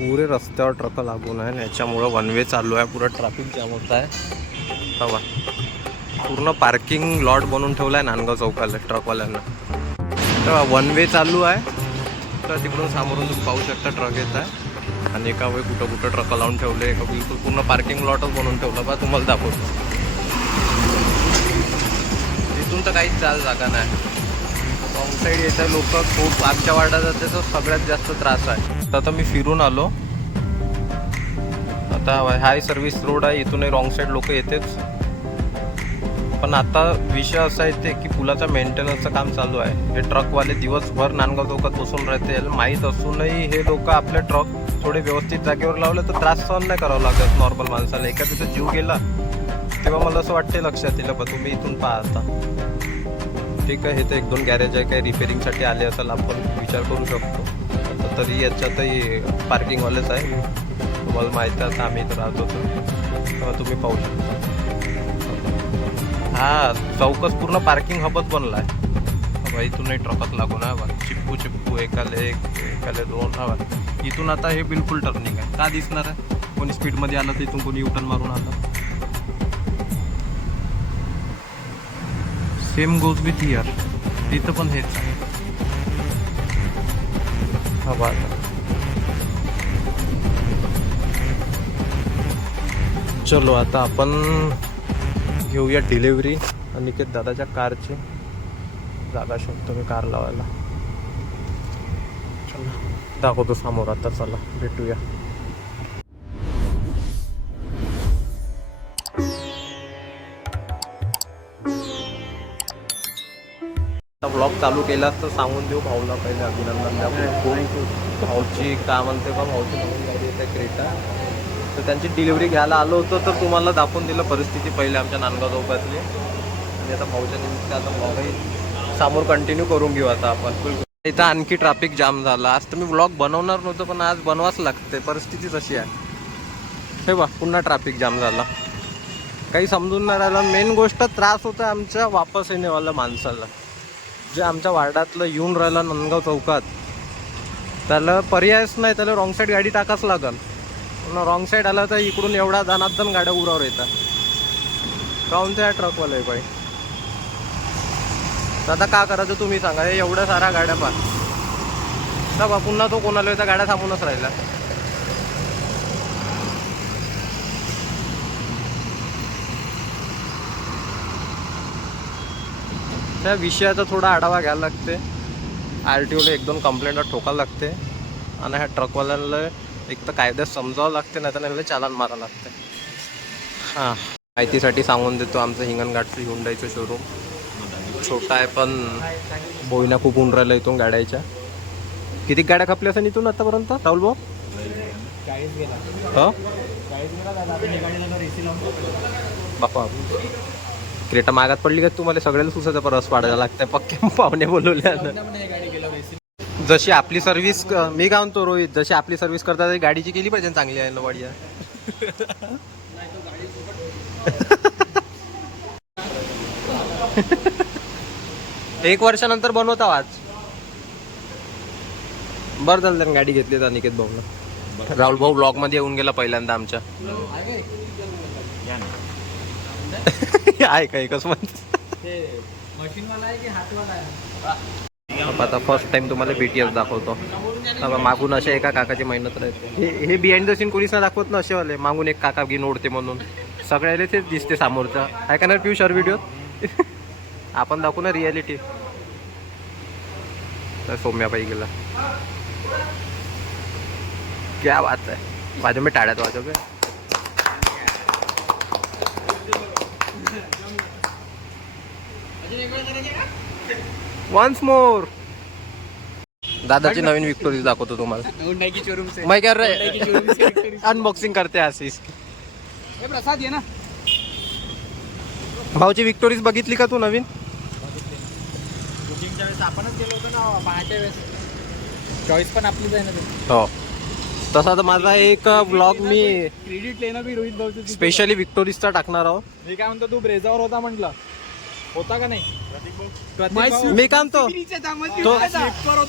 पुरे रस्त्यावर ट्रक लागून आहे, याच्यामुळं वन वे चालू आहे, पुरं ट्रॅफिक जाम होत आहे. हवा पूर्ण पार्किंग लॉट बनवून ठेवला आहे नांदगाव चौकाला ट्रकवाल्यांना. तेव्हा वन वे चालू आहे, तर तिकडून सामोरून तुम्ही पाहू शकता ट्रक येत आहे. आणि एका वेळी कुठं कुठं ट्रक लावून ठेवले, एका बिलकुल पूर्ण पार्किंग लॉटच बनवून ठेवलं. बा तुम्हाला दाखवतो, इथून तर काहीच चाल जागा नाही. रॉंग साईड येतं लोक खूप. आमच्या वार्डात त्याचा सगळ्यात जास्त त्रास आहे. आता मी फिरून आलो. आता हाय सर्व्हिस रोड आहे, इथूनही रॉंग साईड लोक येतेच. पण आता विषय असा येते की पुलाचा मेंटेनन्सचं काम चालू आहे. हे ट्रकवाले दिवसभर नांदगाव चौकात बसून राहते. माहीत असूनही हे लोक आपले ट्रक थोडे व्यवस्थित जागेवर लावले तर त्रास सहन नाही करावा लागत नॉर्मल माणसाला. एखाद्याचा जीव गेला तेव्हा मला असं वाटते लक्षात येईल बा तुम्ही इथून पहा. आता ठीक आहे, हे तर 1-2 गॅरेज आहे, काही रिपेरिंगसाठी आले असेल, आपण विचार करू शकतो. आता तरी याच्यातही पार्किंगवालेच आहे, तुम्हाला माहिती आहे. आता आम्ही इथं राहतो तेव्हा तुम्ही पाहू शकता. हा चौकच पूर्ण पार्किंग हबच बनला आहे. इथूनही ट्रकच लागून आहे बा, चिप्पू एकाले 1 एकाले 2. हा इथून आता हे बिलकुल टर्निंग आहे. का दिसणार आहे? कोणी स्पीडमध्ये आलं तर इथून कोणी युटर्न मारून आलं. सेम गोज विथ हिअर, इथं पण हेच आहे. हा बा चलो आता आपण घेऊया डिलेवरी. अनिकेत दादाच्या कारची जागा शोधतो मी कार लावायला. चला दाखवतो समोर. आता चला भेटूया. ब्लॉग चालू केला तर सांगून देऊ भाऊला पहिले अभिनंदन द्या. खूप भाऊची काय म्हणते का, भाऊची नवीन गाडी येते क्रेटा, तर त्यांची डिलिव्हरी घ्यायला आलो होतो. तर तुम्हाला दाखवून दिलं परिस्थिती पहिले आमच्या नांदगाव चौकातली. आणि आता भाऊच्या निमित्त आता ब्लॉगही समोर कंटिन्यू करून घेऊ आता आपण. इथं आणखी ट्रॅफिक जाम झाला. आज तर मी ब्लॉग बनवणार नव्हतं, पण आज बनवाच लागते, परिस्थिती तशी आहे. हे बा पुन्हा ट्रॅफिक जाम झाला, काही समजून नाही राहिलं. मेन गोष्ट त्रास होतं आमच्या वापस येण्यावाल्या माणसाला, जे आमच्या वार्डातलं येऊन राहिलं नांदगाव चौकात. त्याला पर्यायच नाही, त्याला रॉंग साईड गाडी टाकाच लागल. रॉंग साईड आला तर इकडून एवढा दणादण गाड्या उरावर येतात. काहून त्या ट्रकवाला आहे बाई. आता का करायचं तुम्ही सांगा. हे एवढ्या साऱ्या गाड्या पा पुन्हा तो कोणाला येतं, गाड्या थांबूनच राहिल्या. त्या विषयाचा थोडा आढावा घ्यायला लागते. RTOला 1-2 कंप्लेंट ठोकायला लागते. आणि ह्या ट्रकवाल्यांना एक तर कायद्यात समजावं लागते, नाही तर त्यांना चालान मारावं लागते. हां, माहितीसाठी सांगून देतो, आमचं हिंगणघाटचं हुंडाईचं शोरूम छोटा आहे, पण बोईना खूप ऊन राहिलं इथून गाड्याच्या. किती गाड्या खपल्या असं इथून आतापर्यंत राहुल भाऊ? 40 गेला. हो 40 गेला दादा. बापा, क्रेटा मागात पडली का तुम्हाला? सगळ्याला सुसाचा परस पाडायला लागतंय. पक्के पाहुणे बोलवल्या. जशी आपली सर्व्हिस, मी काय म्हणतो रोहित, जशी आपली सर्व्हिस करतात गाडीची केली पाहिजे चांगली आहे ना बढिया. 1 वर्षानंतर बनवता आज. बरं झालं त्यानं गाडी घेतली तर अनिकेत भाऊनं. राहुल भाऊ ब्लॉग मध्ये येऊन गेला पहिल्यांदा आमच्या. आहे काय कसं म्हणते मशीनवाला आहे की हातवाला आहे? आता फर्स्ट टाइम तुम्हाला BTS दाखवतो. मागून असे एका काकाची मेहनत राहते. हे बिहाइंड द सीन कोणीच नाही दाखवत ना असे वाले. मागून एक काका घेऊन ओढते म्हणून सगळ्याला तेच दिसते समोरचा. आहे का नाही पिऊ शर व्हिडिओ? आपण दाखवू ना रियालिटी. तर सौम्याबाई गेला. क्या बात आहे. वाजव मी टाळ्यात वाजव. Once more. दादाची नवीन विक्टोरीज दाखवतो तुम्हाला. मैं क्या रे अनबॉक्सिंग करते आशिष. प्रसाद आहे ना भाऊची विक्टोरीज बघितली का तू नवीन? बुकिंगच्या वेळेस आपणच गेलो होतो ना पाहायच्या वेळेस. चॉईस पण आपलीच आहे ना ते. हो, तसा तर माझा एक ब्लॉग मी क्रेडिट लेणं बी रोहित भाऊचं. स्पेशली विक्टोरीजचा टाकणार आहोत. मी काय म्हणतो, तू ब्रेझावर होता म्हटलं, होता का नाही? मी काय म्हणतो,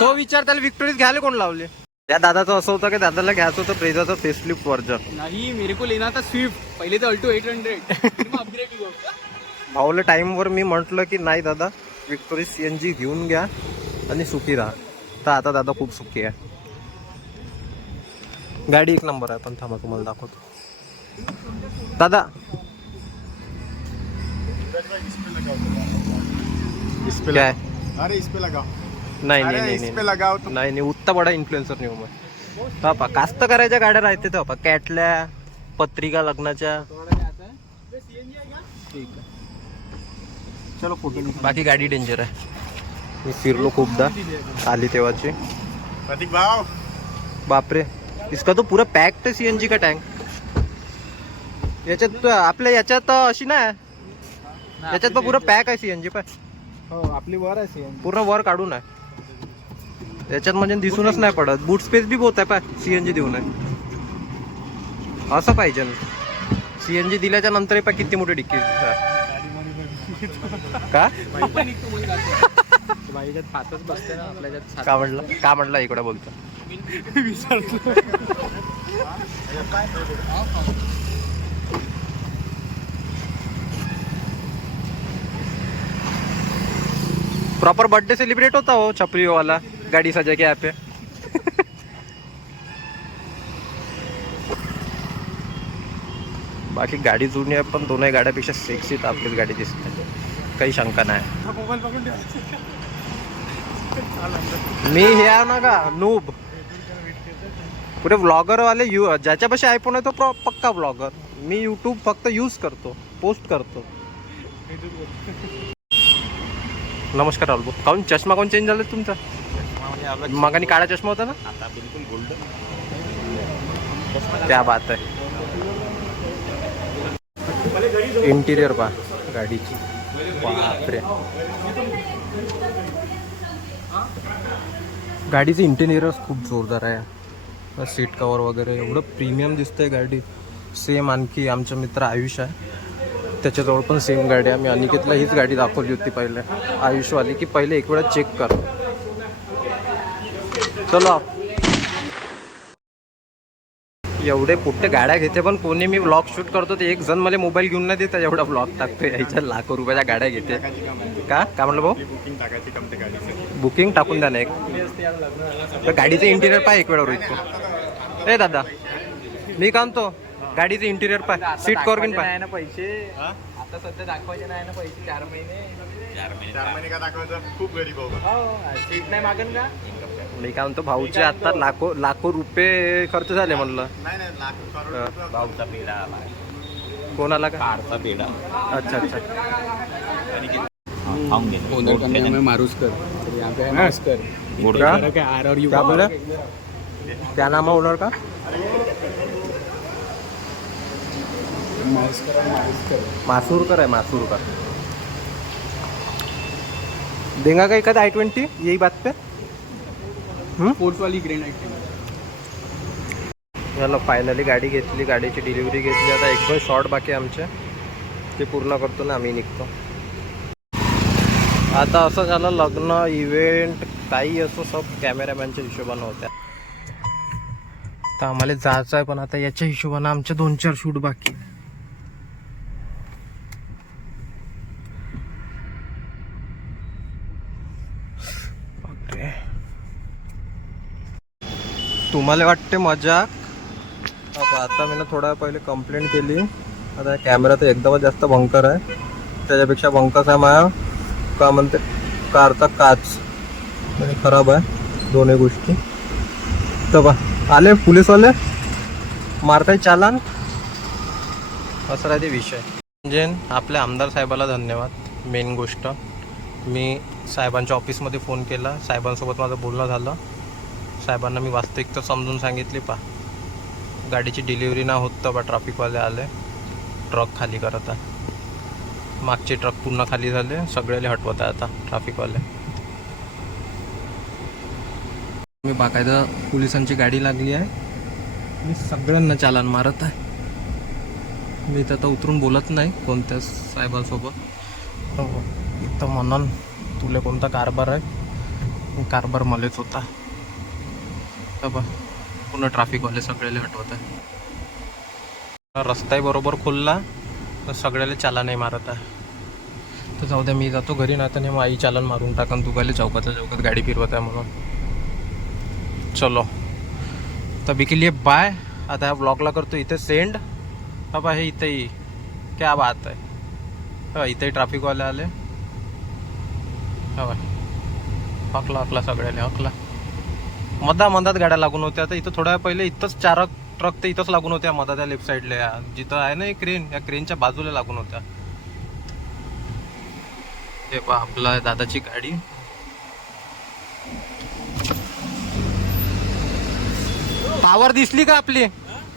तो विचार त्याला विक्टोरीज घ्यायला कोण लावले? त्या दादाचं असं होतं की दादाला घ्यायचं होतं ब्रेझाचं फेसलिफ्ट वर्जन. नाही मेरे को लेना था स्विफ्ट, पहिले तर अल्टो 800 फिर मग अपग्रेड हुआ. भाऊला टाईमवर मी म्हटलं की नाही दादा विक्टोरी CNG घेऊन घ्या आणि सुखी राहा. तर आता दादा खूप सुखी आहे. गाडी एक नंबर आहे. पण थांबा तुम्हाला दाखवतो. दादा काय अरे इस पे लगाओ. नाही अरे नाही इस नाही पे लगाओ तो. नाही नाही उत्ता बडा इन्फ्लुएन्सर नाही हो मैं. पापा कास्त करायच्या गाड्या राहते तर कॅटल्या पत्रिका लग्नाच्या. चलो फोटो बाकी गाडी डेंजर आहे. मी फिरलो खूपदा आली तेव्हाची. प्रतीक भाव बापरे इसका तो पूरा पॅक्ड है CNG का टँक. याच्यात आपल्या याच्यात अशी नाही याच्यात पण पुरा पॅक आहे CNG पण हो आपली वर आहे CNG. पूर्ण वर काढून आहे याच्यात. म्हणजे दिसूनच नाही पडत. बूट स्पेस बी बहुत आहे पाय CNG देऊ नये असं पाहिजे. CNG दिल्याच्या नंतर पाय किती मोठी डिक्की का बाईच्यात पाचच बसते ना आपल्याच्यात का म्हटलं इकडे बोलतो. प्रॉपर बर्थडे सेलिब्रेट होता हो छपरी वाला गाडी सजा के यहाँ पे. बाकी गाडी जुनी आहे पण दोनही गाड्यापेक्षा सेक्सी तर आपलीच गाडी दिसते. काही शंका नाही. मी हे आहे ना का नूब पुरे व्लॉगर वाले ज्याच्यापाशी आयफोन आहे तो पक्का व्लॉगर. मी यूट्यूब फक्त यूज करतो पोस्ट करतो. नमस्कार अल्बो. काऊन चष्मा कोण चेंज झाला तुमचा. मगानी काळा चष्मा होता ना. आता बिलकुल गोल्डन. क्या बात आहे. इंटिरियर पहा गाडीची. बापरे गाडीचं इंटिरियरच खूप जोरदार आहे. सीट कवर वगैरे एवढं प्रीमियम दिसतंय गाडी. सेम आणखी आमचा मित्र आयुष आहे त्याच्याजवळ पण सेम गाडी आहे. मी अनिकेतला हीच गाडी दाखवली होती पहिले आयुषवाली की पहिले एक वेळा चेक कर. चलो एवढे पुट्टे गाड्या घेते पण कोणी मी ब्लॉग शूट करतो ते एक जण मला मोबाईल घेऊन नाही देता एवढा ब्लॉग टाकतो. याच्या लाखो रुपयाच्या गाड्या घेते का काय म्हणलं भाऊ. बुकिंग टाकायची कमते गाडीचं. बुकिंग टाकून द्या ना एक. तर गाडीचं इंटिरियर पाय एक वेळा रोहित. ए दादा मी का म्हणतो गाडीचं इंटिरियर पाय सीट कवर घेऊन पाय. नाही ना पैसे आता सध्या दाखवायचे नाही ना पैसे 4 महिने. 4 महिने का दाखवायचं. खूप गरीब हो. सीट नाही मागन का. मी काय म्हणतो भाऊचे आता लाखो रुपये खर्च झाले म्हणलं. नाही नाही लाख करोड. भाऊचा पेढा कोणाला का. कारचा पेढा. अच्छा अच्छा ओनर का नाम है मारुस्कर. तो यहाँ पे है मारुस्कर. क्या? क्या आर और यू क्या बोला क्या नाम है ओनर का. मारुस्कर और मारुस्कर. मासूरकर है मासूरकर. देगा का एखादा i20 यही बात पे. स्पोर्ट्स वाली ग्रैंड आइटम. झालं फायनली गाडी घेतली. गाडीची डिलिव्हरी घेतली. आता एक दोन शॉर्ट बाकी आमचे ते पूर्ण करतो ना आम्ही निघतो. आता असं झालं लग्न इव्हेंट काही असो सब कॅमेरामॅनच्या हिशोबानं होत्या. तर आम्हाला जायचं आहे पण आता याच्या हिशोबानं आमचे 2-4 शूट बाकी. तुम्हाला वाटते मजाक. आता मी ना थोडा पहिले कंप्लेंट केली. आता कॅमेरा तर एकदम जास्त भंकर आहे. त्याच्यापेक्षा भंकस आहे माझ्या का म्हणते कारचा काच म्हणजे खराब आहे. दोन्ही गोष्टी तर बा आले पोलीसवाले मारताय चालान. असं राहते विषय. म्हणजे आपल्या आमदार साहेबाला धन्यवाद. मेन गोष्ट मी साहेबांच्या ऑफिसमध्ये फोन केला. साहेबांसोबत माझं बोलणं झालं. साहेबांना मी वास्तविकता समजून सांगितली. गाडीची डिलिव्हरी ना होत तर ट्रॅफिकवाले आले ट्रक खाली करत आहे. मागचे ट्रक पूर्ण खाली झाले. सगळ्याला हटवत आहे आता ट्रॅफिकवाले. मी बाकायदा पोलिसांची गाडी लागली आहे. मी सगळ्यांना चालान मारत आहे. मी तर आता उतरून बोलत नाही कोणत्या साहेबांसोबत. तर म्हणून तुला कोणता कारभार आहे. कारभार मलाच होता. बा पूर्ण ट्रॅफिकवाले सगळ्याला हटवत आहे. रस्ताही बरोबर खोलला तर सगळ्याला चाला नाही मारत आहे. तर जाऊ द्या, मी जातो घरी, नाही तर नाही मग आई चालन मारून टाकन तू पहिले चौकातल्या चौकात गाडी फिरवत आहे म्हणून. चलो तभी के लिए बाय. आता ह्या ब्लॉगला करतो इथे सेंड. बाबा हे इथेही क्या बात आहे. इथेही ट्रॅफिकवाले आले. हकला हकला सगळ्याला हकला. मधात गाड्या लागून होत्या. आता इथं थोड्या पहिले इथंच 4 ट्रक तर इथंच लागून होत्या मधात, त्या लेफ्ट साईडला जिथं आहे ना क्रेन, या क्रेनच्या बाजूला लागून होत्या. हे पहा आपला दादाची गाडी. पावर दिसली का आपली?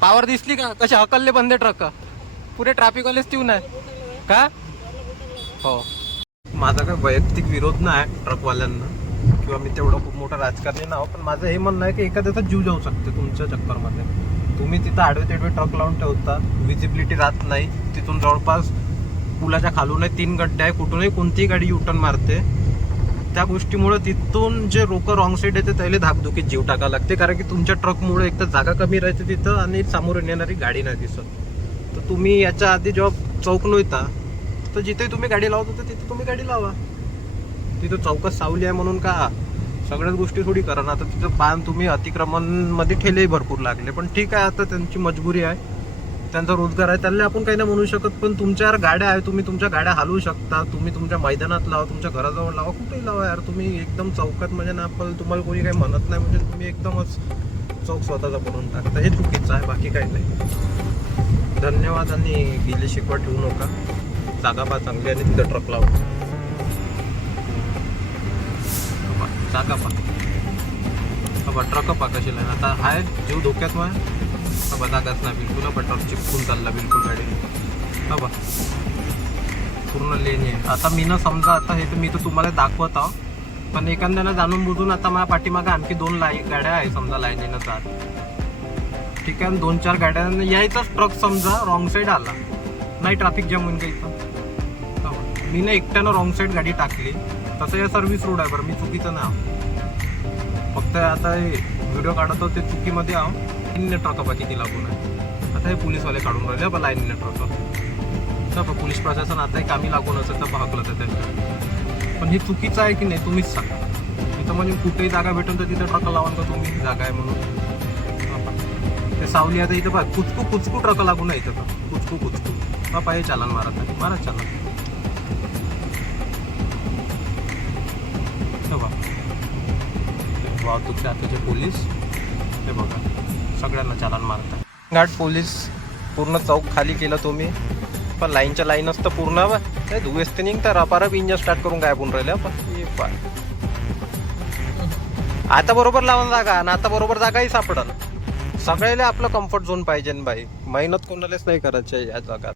पावर दिसली का? कसे हकलले बंदे ट्रक पुरे ट्रॅफिकवालेच ठेवून आहे का? हो. माझा काय वैयक्तिक विरोध नाही ट्रकवाल्यांना, किंवा मी तेवढं खूप मोठं राजकारणी नाव, पण माझं हे म्हणणं आहे की एखाद्याचा जीव जाऊ शकते तुमच्या चक्करमध्ये. तुम्ही तिथं आडवे तेडवे ट्रक लावून ठेवता, विजिबिलिटी राहत नाही. तिथून जवळपास पुलाच्या खालूनही 3 गड्डे आहे, कुठूनही कोणतीही गाडी युटर्न मारते. त्या गोष्टीमुळे तिथून जे लोक रॉंग साईड येते त्याला धाकधुकीत जीव टाकावं लागते, कारण की तुमच्या ट्रकमुळे एक तर जागा कमी राहते तिथं आणि समोरून येणारी गाडी नाही दिसत. तर तुम्ही याच्या आधी जेव्हा चौक नव्हता तर जिथे तुम्ही गाडी लावत होता तिथे तुम्ही गाडी लावा. तिथं चौकात सावली आहे म्हणून का सगळ्याच गोष्टी थोडी करा ना. आता तिथं पान तुम्ही अतिक्रमणमध्ये ठेलेही भरपूर लागले, पण ठीक आहे, आता त्यांची मजबुरी आहे, त्यांचा रोजगार आहे, त्यांना आपण काही नाही म्हणू शकत. पण तुमच्यावर गाड्या आहे, तुम्ही तुमच्या गाड्या हलवू शकता. तुम्ही तुमच्या मैदानात लावा, तुमच्या घराजवळ लावा, कुठेही लावा यार. तुम्ही एकदम चौकात म्हणजे ना आपण तुम्हाला कोणी काही म्हणत नाही म्हणजे तुम्ही एकदमच चौक स्वतःचा बनवून टाकता. हे चुकीचं आहे, बाकी काही नाही. धन्यवाद. आणि गेली शिकवा ठेवू नका. जागा पा चांगली आणि तिथं ट्रक लावा. जागा पा बाबा, ट्रक पा कशी लागेल. आता आहे जीव धोक्यात मग बाबा, जागाच नाही बिलकुल. पण ट्रक चिपकून चालला बिलकुल गाडी बाबा, पूर्ण लेन आहे. आता मी ना समजा आता हे तर मी तर तुम्हाला दाखवत आहो, पण एखाद्यानं जाणून बुजून आता माझ्या पाठीमागे आणखी 2 गाड्या आहे समजा लाईनीनं जात, ठीक आहे. 2-4 गाड्यांना यायचाच ट्रक समजा रॉंग साईड आला, नाही ट्रॅफिक जाम होऊन काही तर मी ना एकट्यानं रॉंग साईड गाडी टाकली. तसं या सर्व्हिस रोड आहे बरं, मी चुकीचं नाही आहो. फक्त आता हे व्हिडिओ काढत होते चुकीमध्ये आहो. लाईनीने ट्रक बा किती लागून आहे. आता हे पोलीसवाले काढून राहिले बा लाईनीने ट्रक. तर पोलीस प्रशासन आता एक आम्ही लागून असेल तर पाहकलं तर त्यांचं. पण हे चुकीचं आहे की नाही तुम्हीच सांगा. इथं म्हणजे कुठेही जागा भेटून तर तिथं ट्रक लावून का तुम्ही जागा आहे म्हणून. ते सावली आता इथं पहा कुचकू ट्रक लागून आहे इथं. कुचकू बापा हे चालन मारत आहे, मारा चालन. वाहतूक शाखेचे पोलीस हे बघा सगळ्यांना चालन मारतात. घाट पोलीस पूर्ण चौक खाली केलं तुम्ही, पण लाईनच्या लाईन असतं पूर्ण बा ते धुवेस्ते निघता रपारप इंजन स्टार्ट करून काय पण राहिले. पण आता बरोबर लावून जागा ना, आता बरोबर जागाही सापडल. सगळ्याला आपलं कम्फर्ट झोन पाहिजे ना बाई. मेहनत कोणालाच नाही करायची या जगात.